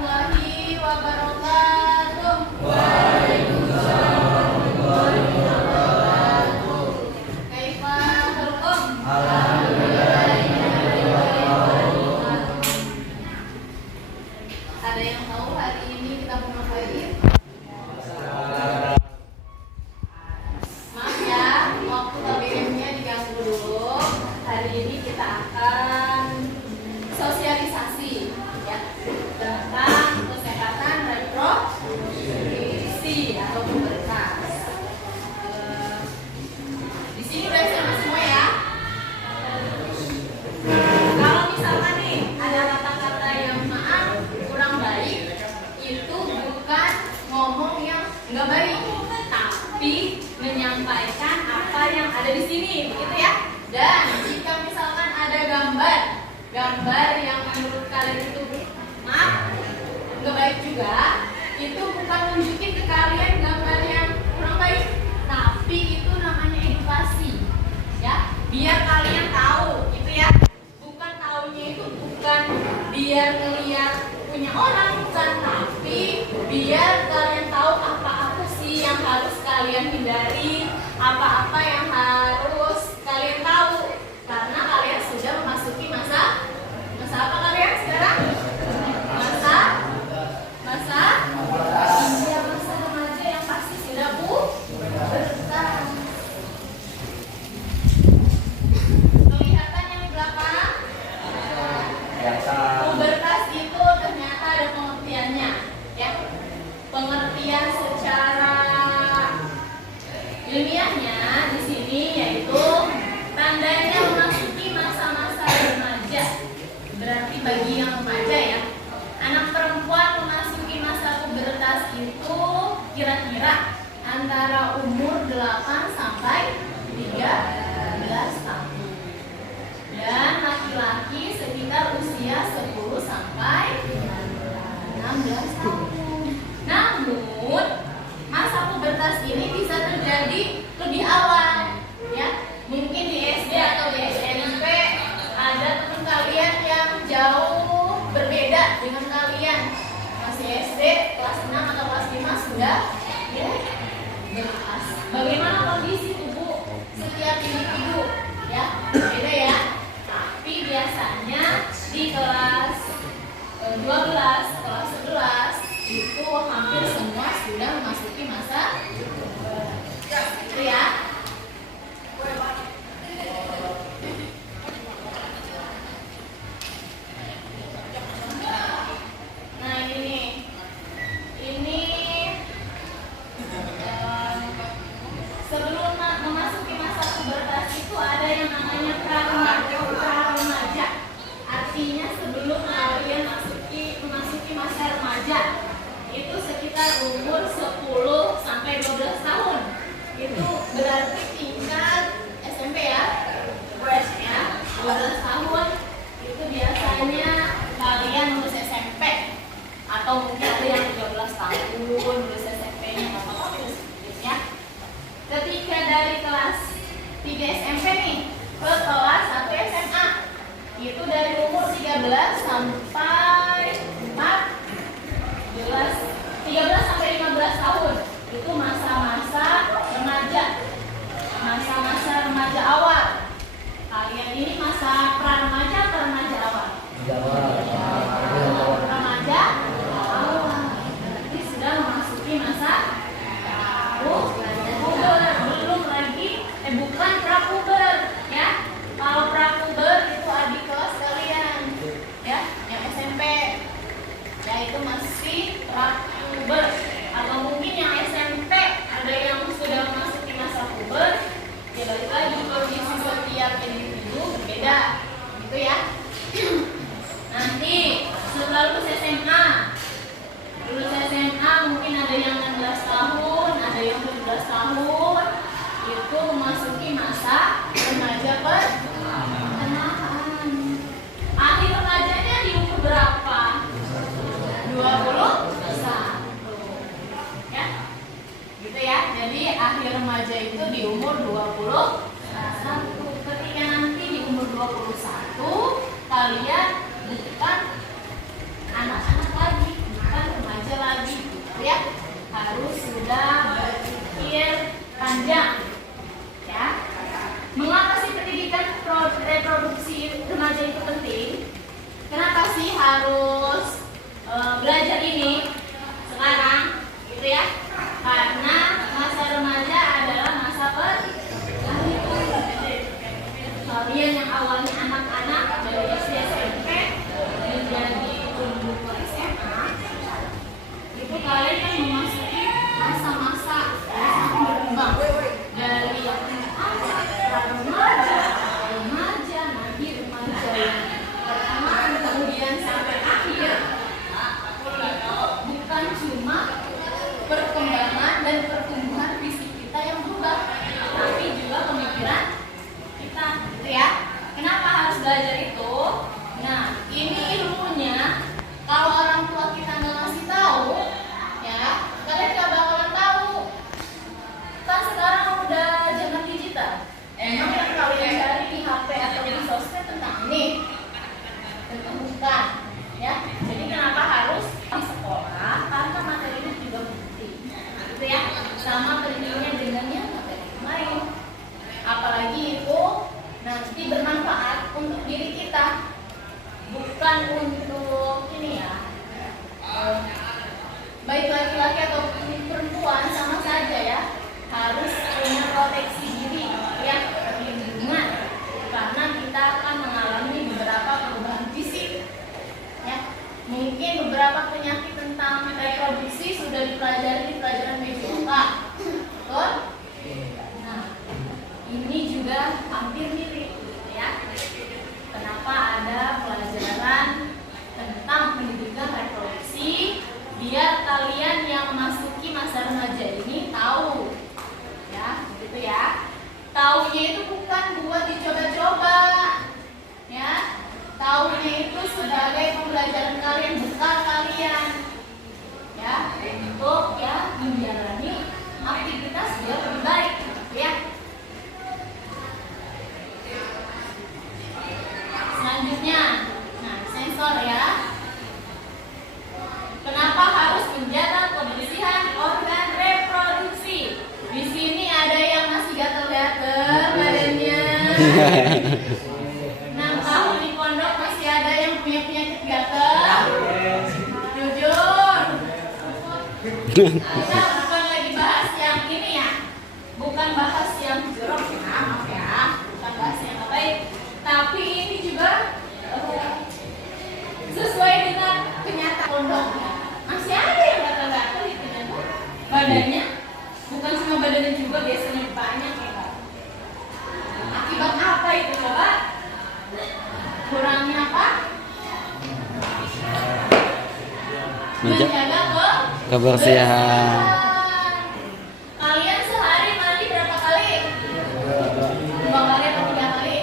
warahmatullahi wabarakatuh. Waalaikumsalam warahmatullahi wabarakatuh. Kaifa halukum? Alhamdulillah. Ada yang tahu hari ini kita mau ngapain? Maaf ya, waktu KBM-nya diganggu dulu. Hari ini kita akan sosialisasi ya tentang kesehatan reproduksi atau pubertas. Di sini udah sama semua ya. Kalau misalkan nih ada kata-kata yang maaf kurang baik, itu bukan ngomong yang nggak baik, tapi menyampaikan apa yang ada di sini, begitu ya. Dan jika misalkan ada gambar yang menurut kalian itu maaf nggak baik juga, itu bukan nunjukin ke kalian gambar yang kurang baik, tapi itu namanya edukasi ya, biar kalian tahu gitu ya. Bukan taunya itu bukan biar ngeliat punya orang, bukan, tapi biar kalian tahu apa-apa sih yang harus kalian hindari, apa-apa yang harus kalian tahu, karena kalian sudah memasuki masa apa kalian sekarang? Masa remaja yang pasti sudah pubertas. Kelihatan yang di belakang? Pubertas itu ternyata ada pengertiannya, ya. Pengertian secara ilmiahnya di sini yaitu tandanya memasuki masa-masa remaja. Berarti bagi yang remaja ya, anak perempuan memasuki masa pubertas itu kira-kira antara umur 8 sampai 13 tahun. Dan laki-laki sekitar usia 10 sampai 16 tahun. Namun, masa pubertas ini bisa terjadi lebih awal ya. Mungkin di SD atau di SMP ada teman kalian yang jauh berbeda dengan kalian. Masih SD kelas 6 atau kelas 5 sudah ya berkelas. Bagaimana kondisi tubuh setiap individu ya? Beda ya. Tapi biasanya di kelas 12, kelas 11 itu hampir semua sudah memasuki masa itu ya. Nah ini sebelum memasuki masa pubertas itu ada yang namanya pra-remaja. Artinya sebelum kalian memasuki masa remaja, itu sekitar umur 10 sampai 12 tahun. Itu berarti tingkat SMP ya. Ya, 12 tahun itu biasanya kalian lulus SMP, atau mungkin ada yang 13 tahun lulus SMP-nya ya. Ketika dari kelas 3 SMP nih ke kelas 1 SMA, itu dari umur 13 sampai 15 tahun. Itu masa-masa remaja. Masa-masa remaja awal. Kalian ini masa pra-remaja atau remaja awal? Remaja awal. Berarti sudah memasuki masa puber. Belum lagi, bukan prapuber ya. Kalau prapuber itu adik kelas kalian ya, yang SMP. Ya itu masih prapuber. Atau mungkin yang SMP ada yang sudah memasuki masa puber. Ya balik lagi, kondisi setiap individu berbeda gitu ya. Nanti setelah lulus SMA mungkin ada yang 16 tahun, ada yang 17 tahun, itu memasuki masa remaja pertengahan. Akhir remajanya di umur berapa? 21 ya, gitu ya. Jadi akhir remaja itu di umur 21. Ketika nanti di umur 21 kalian bukan anak-anak lagi, panjang. Ya. Mengapa sih pendidikan reproduksi remaja itu penting? Kenapa sih harus belajar ini sekarang, gitu ya? Karena masa remaja adalah masa perkahwinan. Kalian yang awalnya anak-anak dari SD SMP menjadi tumbuh ke SMA, itu kalian kan memasuki masa-masa berkembang dari remaja, nanti remaja yang pertengahan, kemudian sampai akhir. Bukan cuma perkembangan dan pertumbuhan fisik kita yang berubah, tapi juga pemikiran kita, gitu ya. Kenapa harus belajar itu? Nah, ini ilmunya kalau orang tua kita nggak ngasih tahu, ya kalian nggak bakalan tahu. Kan sekarang udah zaman digital. Emang yang kalian cari di HP atau di sosmed tentang ini? Tentu bukan, ya. Jadi kenapa harus di sekolah? Karena materinya juga penting, gitu ya. Sama pentingnya dengan yang materi lain. Apalagi itu nanti bermanfaat untuk diri kita, bukan untuk ini ya. Baik laki-laki atau perempuan sama saja ya, harus punya proteksi diri, ya, perlindungan, karena kita akan mengalami beberapa perubahan fisik, ya. Mungkin beberapa penyakit tentang reproduksi sudah dipelajari di pelajaran biologika, betul? Nah, ini juga hampir mirip, gitu ya. Kenapa ada pelajaran tentang pendidikan reproduksi? Biar kalian yang memasuki masa remaja ini tahu, ya, gitu ya. Taunya itu bukan buat dicoba-coba, ya. Taunya itu sebagai pembelajaran kalian, bekal kalian, ya, untuk ya menjalani aktivitas biar lebih baik, ya. Selanjutnya, nah, sensor ya. Kenapa harus menjaga kebersihan organ reproduksi? Di sini ada yang masih gatel-gatel badannya. 6 tahun di pondok masih ada yang punya penyakit gatel. Jujur. Kita bukan lagi bahas yang ini ya. Bukan bahas yang jorok ya, maaf ya. Bukan bahas yang baik. Tapi ini juga sesuai dengan kenyataan pondok. Masih ada yang gatal-gatal itu badannya, bukan cuma badannya juga, biasanya banyak ya Pak. Akibat apa itu coba? Kurangnya apa? Menjaga kebersihan. Kalian sehari mandi berapa kali? 2 kali atau 3 kali?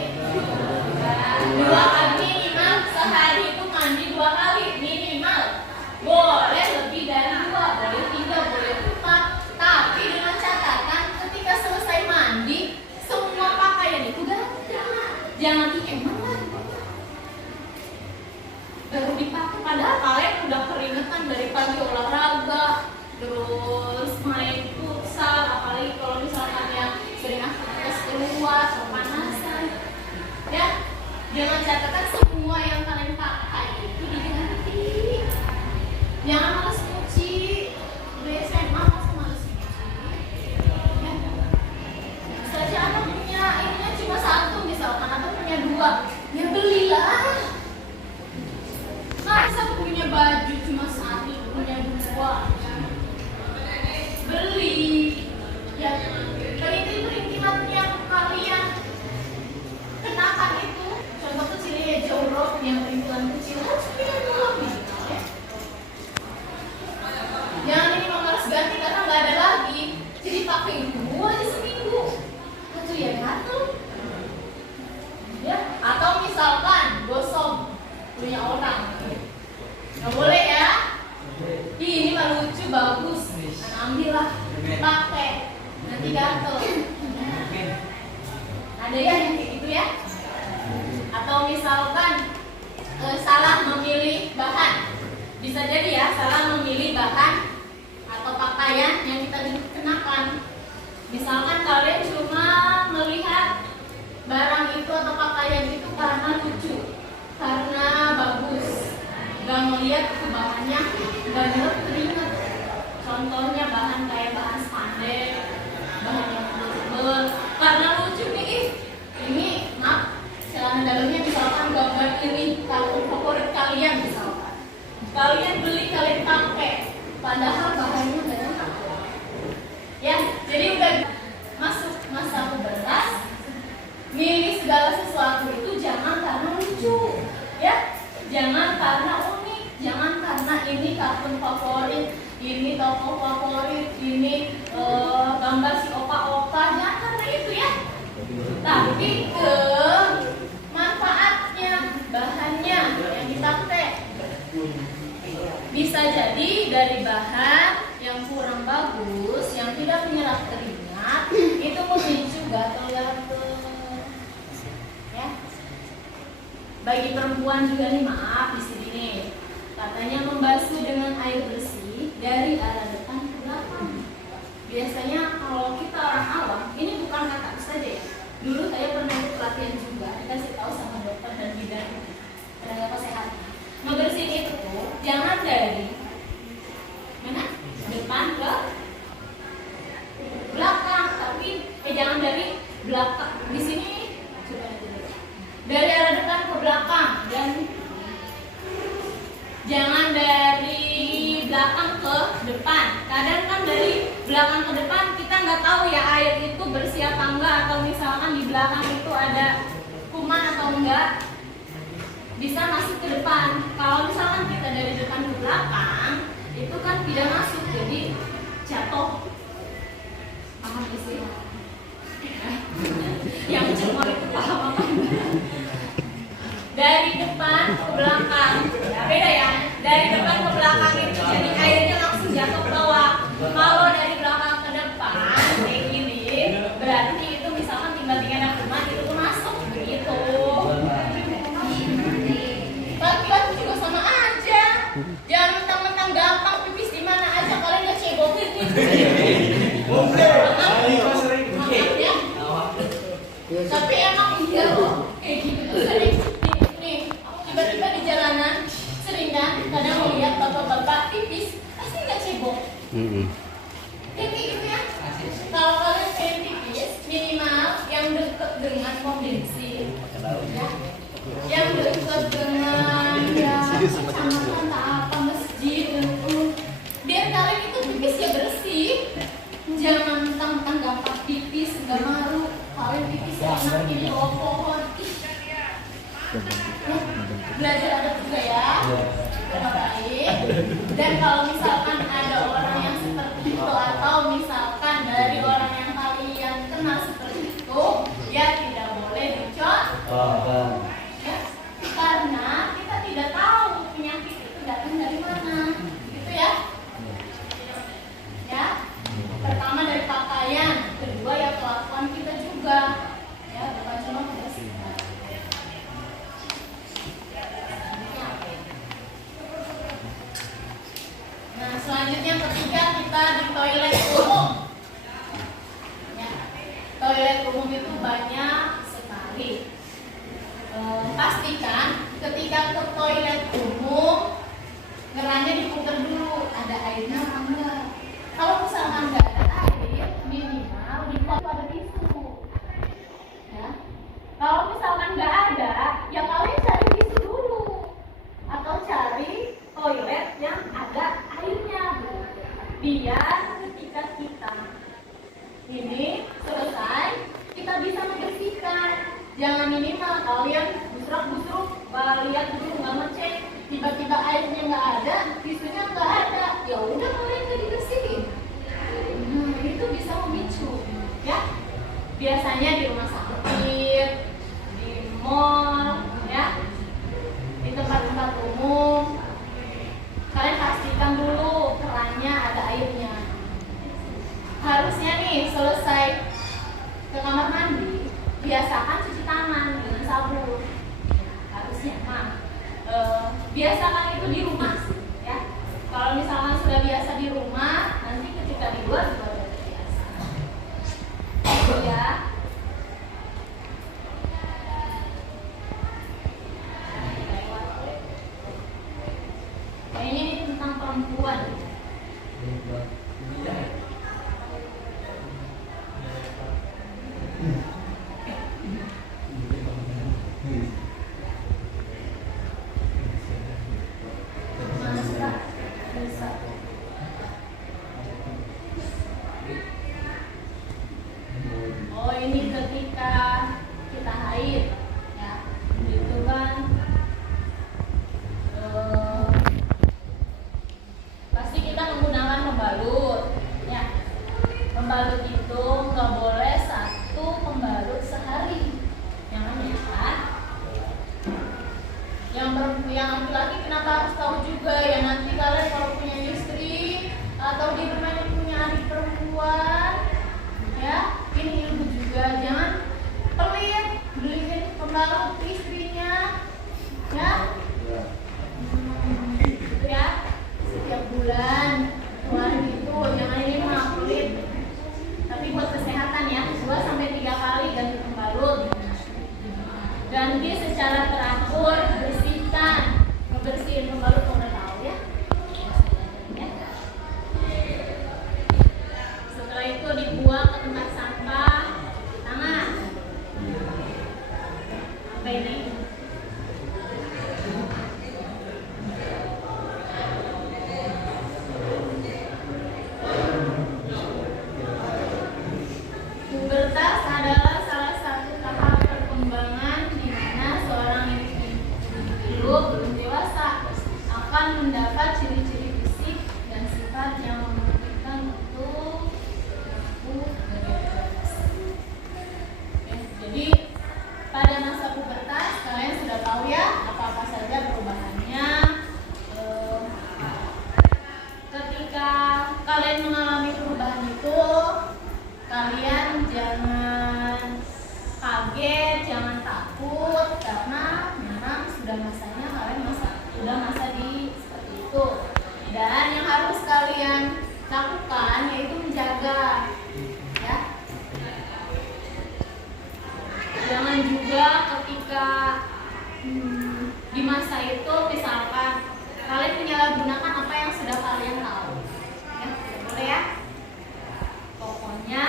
2 kali minimal. Sehari itu mandi 2 kali minimal. Boleh lebih dari 2, boleh 3, boleh 4. Tapi dengan catatan ketika selesai mandi, semua pakaian itu ganti. Jangan dieman lagi. Baru dipakai, padahal kalian udah keringetan dari pagi olahraga, terus main futsal, apalagi kalau misalkan yang sering aktivitas keluar, kepanasan. Ya, jangan catatan semua yang kalian pakai itu diganti. Jangan malas nyuci. Udah SMA masa malas nyuci? Ya. Bisa aja anak punya ininya cuma 1 misalkan, atau punya 2, ya belilah. Masa punya baju cuma 1, punya 2? Beli. Ya, perintilan yang kalian kenakan itu, contoh kecilnya ya jorok, yang perintilan kecil harus punya 2 minimal ya. Jangan ini males ganti karena nggak ada lagi, jadi pakai 2 aja seminggu. Itu ya gatel. Ya, atau misalkan gosok punya orang, nggak boleh ya. Ini mah lucu, bagus, nah, ambil lah, pakai, nanti gatel. Ada ya yang kayak gitu ya. Atau misalkan salah memilih bahan, bisa jadi ya salah memilih bahan atau pakaian yang kita kenakan. Misalkan kalian cuma melihat barang itu atau pakaian itu karena lucu, karena bagus, gak melihat ke bahannya, gak nyerap keringat. Contohnya bahan kayak bahan spandek, bahan yang tebel, karena lucu nih, ini maaf, celana dalamnya misalkan gambar ini kartun favorit kalian misalkan, kalian beli, kalian pakai, padahal bahannya gak enak. Ya, jadi udah masuk masa pubertas, milih segala sesuatu itu jangan karena lucu, ya, jangan karena unik, jangan karena ini kartun favorit, ini tokoh favorit, ini gambar si opa-opa, jangan karena itu ya. Tapi ke manfaatnya, bahannya yang dipakai. Bisa jadi dari bahan yang kurang bagus, yang tidak menyerap keringat, itu memicu gatal-gatal. Ya. Bagi perempuan juga nih, maaf di sini nih, katanya membasuh dengan air bersih dari arah depan ke belakang. Biasanya kalau kita orang awam, ini bukan kata saja ya. Dulu saya pernah ikut pelatihan juga, dikasih tahu sama dokter dan bidan tenaga kesehatan. Ngebersihin itu tuh jangan dari mana? Depan ke belakang, tapi jangan dari belakang. Di sini coba dulu. Dari arah depan ke belakang dan jangan dari belakang ke depan. Kadang kan dari belakang ke depan kita nggak tahu ya air itu bersih apa enggak, atau misalkan di belakang itu ada kuman atau enggak, bisa masuk ke depan. Kalau misalkan kita dari depan ke belakang, itu kan tidak masuk, jadi jatuh. Paham gak sih? Yang cuma itu paham apa? Dari depan ke belakang, ya beda ya. Dari depan ke belakang itu jadi airnya langsung jatuh ke bawah. Kalau dari belakang ke depan kayak gini, berarti itu misalkan tiba-tiba ada kuman itu tuh masuk begitu. Laki-laki juga sama aja. Jangan mentang-mentang gampang pipis di mana aja, kalian nggak cebokin nih. Ya. Tapi emang iya loh, kayak gitu sering. Nih, tiba-tiba di jalanan sering kan, kadang melihat bapak-bapak pipis, pasti nggak cebok. Kayak gitu ya. Kalau kalian pengen pipis, minimal yang deket dengan pom bensin, ya. Yang dekat dengan ya kecamatan apa masjid, biar kalian itu pipis ya bersih, jangan mentang-mentang gampang pipis nggak malu, kalian pipis ya enak ini bawah pohon. Belajar ada juga ya, sama baik. Dan kalau misalkan ada orang yang seperti itu, atau misalkan dari orang yang kalian kenal seperti itu, ya tidak boleh dicontoh. Karena kita tidak tahu penyakit itu datang dari mana, gitu ya. Ya, pertama dari pakaian, kedua ya kelakuan kita juga, ya bukan cuma kebersihan. Nah, selanjutnya ketika kita di toilet umum, ya, toilet umum itu banyak sekali. Pastikan ketika ke toilet umum kerannya diputar dulu, ada airnya apa enggak. Kalau misalkan nggak ada air, minimal di bawah ada tisu. Ya. Kalau misalkan nggak ada, ya kalian cari tisu dulu atau cari toilet yang ada airnya, biar ketika kita ini selesai kita bisa membersihkan. Jangan minimal kalian busruk-busruk, lihat dulu nggak ngecek, tiba-tiba airnya nggak ada, tisunya nggak ada, ya udah kalian nggak dibersihin. Nah, itu bisa memicu, ya. Biasanya di rumah sakit, di mall, ya, di tempat-tempat umum, kalian pastikan dulu kerannya ada airnya. Harusnya nih selesai ke kamar mandi, biasakan cuci tangan dengan sabun. Harusnya biasakan itu di rumah sih, ya. Kalau misalkan sudah biasa di rumah, nanti ketika di luar juga udah biasa. ya. Kayaknya ini tentang perempuan. Masa bisa. Oh, ini ketika kita haid, ya, itu kan pasti kita menggunakan pembalut, ya. Pembalut itu nggak boleh satu pembalut sehari, jangan ya. Yang laki-laki kenapa harus tahu juga ya, nanti kalian kalau punya istri atau di rumah yang punya adik perempuan, ya, ini ilmu juga, jangan pelit beliin pembalut istrinya, ya. Gitu ya, setiap bulan keluarin itu, jangan ini mah pelit. Tapi buat kesehatan ya, 2-3 kali ganti pembalut. Ganti secara teratur, bersihkan, ngebersihin pembalut udah tahu ya. Setelah itu dibuang ke tempat sampah, cuci tangan. Apa ini? Pubertas adalah salah satu tahap perkembangan di mana seorang individu belum dewasa akan mendapat ciri-ciri fisik dan sifat yang memungkinkan untuk berlaku bebas. Jadi pada masa pubertas kalian sudah tahu ya apa-apa saja perubahannya. Ketika kalian mengalami perubahan itu, kalian jangan kaget, jangan takut, karena memang sudah masanya kalian sudah masa di seperti itu. Dan yang harus kalian lakukan yaitu menjaga, ya. Jangan juga ketika di masa itu misalkan kalian menyalahgunakan apa yang sudah kalian tahu, ya, boleh ya. Pokoknya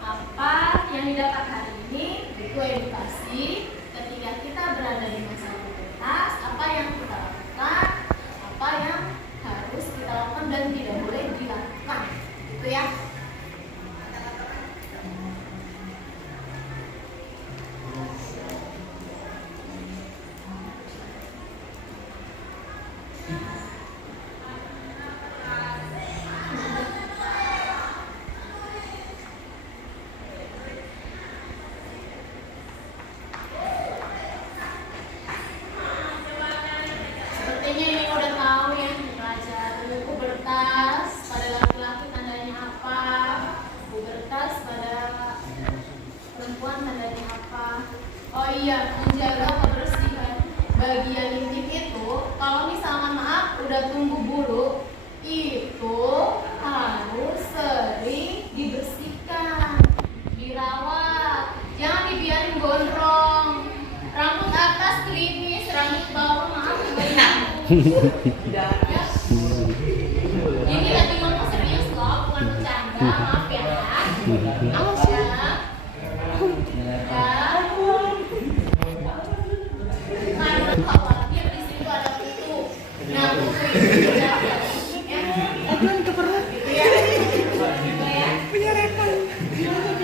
apa yang didapat hari ini itu edukasi ketika kita berada di masa pubertas, apa yang kita lakukan, apa yang harus kita lakukan dan tidak boleh dilakukan, itu ya. Sepertinya ini udah tahu ya, dipelajari pubertas pada laki-laki tandanya apa, pubertas pada perempuan tandanya apa. Oh iya, menjaga kebersihan bagian intim itu, kalau misalkan maaf udah tumbuh bulu, itu harus sering dibersihkan, dirawat, jangan dibiarin gondrong. Rambut atas klimis, rambut bawah maaf ya. Ini lagi ngomong serius loh, bukan bercanda, maaf ya. Awas ya. Karena khawatir di situ ada kutu. Nah, kutu itu ke perut. Gitu ya. Punya rekam.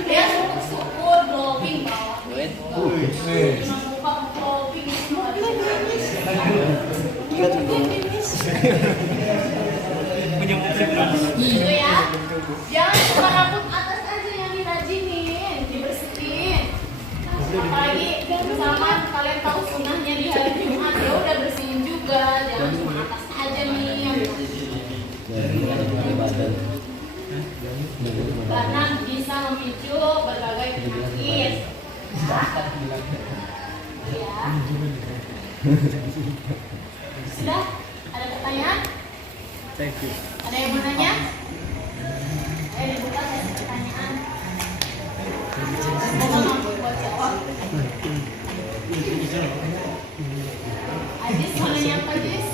Dia syukur glowing bawah. Cuma buka glowing semua. Gitu ya. Jangan cuma rambut atas aja yang dirajinin, dibersihin. Apalagi misalkan kalian tahu sunnahnya di hari Jumat, ya udah bersihin juga, jangan cuma atas aja nih. Karena bisa memicu berbagai penyakit. Ya. Sudah? Ada pertanyaan? Thank you. Ada yang mau nanya? Dibuka sesi pertanyaan. Semoga mampu buat jawab. Ajis mana yang apa Ajis?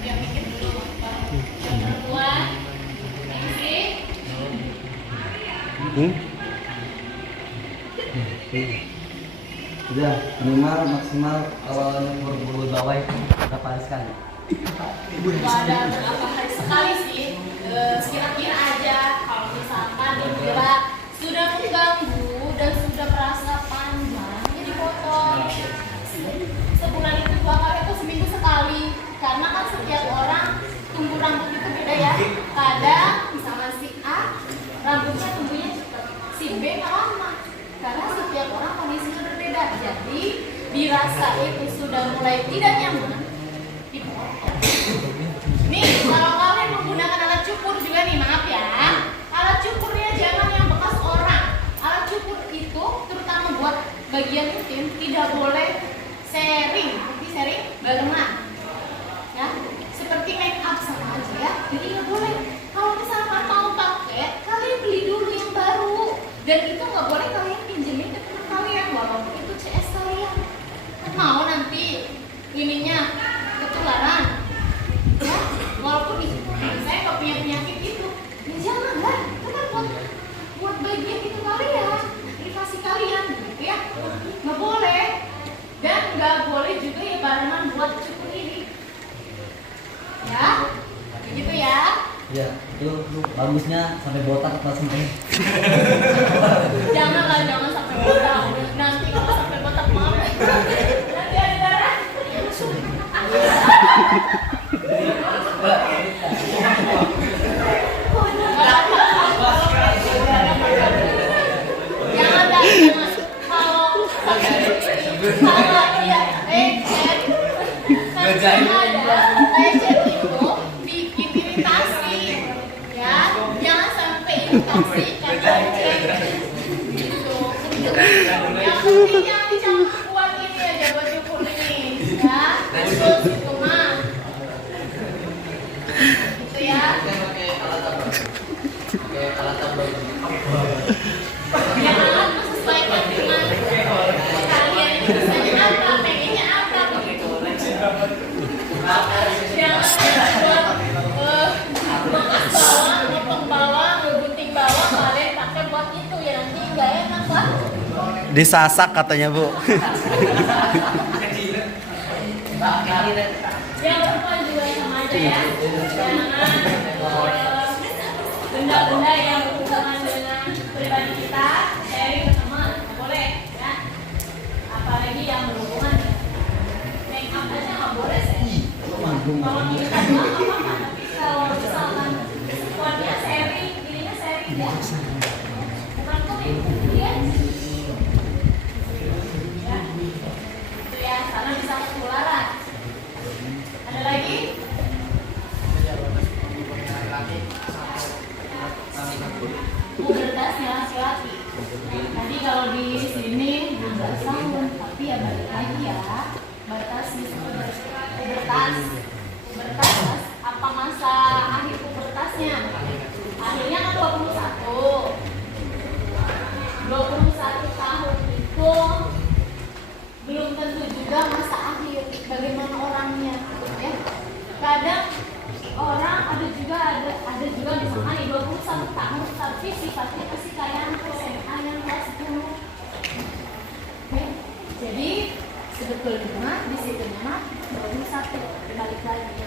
Yang bikin dulu. Yang kedua, ini Udah, minimal maksimal kalau berbulu bawah berapa hari sekali? nggak ada berapa hari sekali sih. Kira-kira aja kalau misalkan dikira sudah mengganggu dan sudah merasa panjang, ya dipotong. Sebulan itu 2 kali atau seminggu sekali. Karena kan setiap orang tumbuh rambut itu beda ya. Kadang misalnya si A rambutnya tumbuhnya cepat, si B lama. Karena setiap orang kondisinya berbeda. Jadi dirasa itu sudah mulai tidak nyaman, dipotong. Nih kalau kalian menggunakan alat cukur juga nih, maaf ya, alat cukurnya jangan yang bekas orang. Alat cukur itu terutama buat bagian intim tidak boleh sharing. Seperti sharing barengan ya, seperti make up sama aja ya. Jadi nggak boleh. Kalau misalkan mau pakai, kalian beli dulu yang baru. Dan itu nggak boleh kalian pinjemin ke teman kalian walaupun itu CS kalian. Mau nanti ininya ketularan ya, walaupun saya nggak punya penyakit itu, ya jangan lah. Itu kan buat bagian itu kalian, privasi kalian gitu ya. Nggak boleh. Dan nggak boleh juga ya barengan buat cukur ini ya, begitu ya. Iya, itu bagusnya sampai botak atau sampai Janganlah, jangan sampai botak. Nanti kalau sampai botak maaf, nanti ada darah. Jangan dah, jangan. Kalau iya, kan ada lecet itu bikin iritasi, ya. Jangan sampai iritasi karena lecet. Gitu. Yang penting jangan dicampur kuat ini aja buat cukur ini, ya. Terus itu mah, gitu ya. Ya alat sesuaikan dengan kalian ini bisanya apa, pengennya apa begitu. Jangan buat bekas bawang, motong bawang, ngegunting bawang kalian pakai buat itu ya, nanti nggak enak lah. Disasak katanya Bu. Yang perempuan juga sama aja ya. Jangan benda-benda yang berhubungan dengan pribadi kita sharing ke teman, nggak boleh ya. Apalagi yang berhubungan dengan make up aja nggak boleh sih. Kalau kita nggak apa-apa, tapi kalau misalkan sesuatunya sharing, ininya sharing ya. Bukan komen, ya. Ya, itu ya, karena bisa ketularan. Ada lagi? Pubertasnya laki-laki. Tadi kalau di sini 16 tahun, tapi ya balik lagi ya, batas pubertas. Pubertas apa masa akhir pubertasnya? Akhirnya kan 21. 21 tahun itu belum tentu juga masa akhir. Bagaimana orangnya, ya? Kadang orang ada juga misalkan di 21 tahun tapi sifatnya masih kayak anak SMA yang kelas 10. Oke. Jadi sebetulnya di situ 21 balik lagi